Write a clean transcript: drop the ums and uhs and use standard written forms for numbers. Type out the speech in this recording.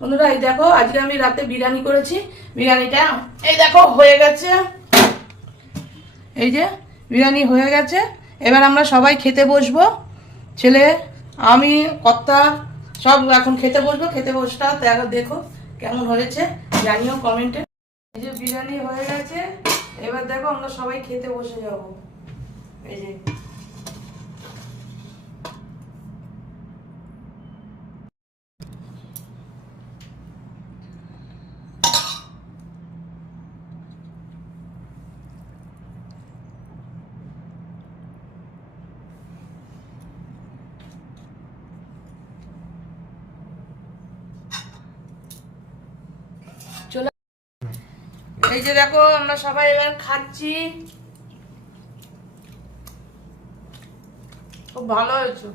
বন্ধুরা এই দেখো আজকে আমি রাতে বিরিয়ানি করেছি। বিরিয়ানিটা এই দেখো হয়ে গেছে, এই যে বিরিয়ানি হয়ে গেছে। এবার আমরা সবাই খেতে বসবো, ছেলে আমি কর্তা সব এখন খেতে বসবো। খেতে বসটা দেখো কেমন হয়েছে জানিও কমেন্টে। এই যে বিরিয়ানি হয়ে গেছে, এবার দেখো আমরা সবাই খেতে বসে যাব। এই যে চলে, এই যে দেখো আমরা সবাই এবার খাচ্ছি। খুব ভালো হয়েছে।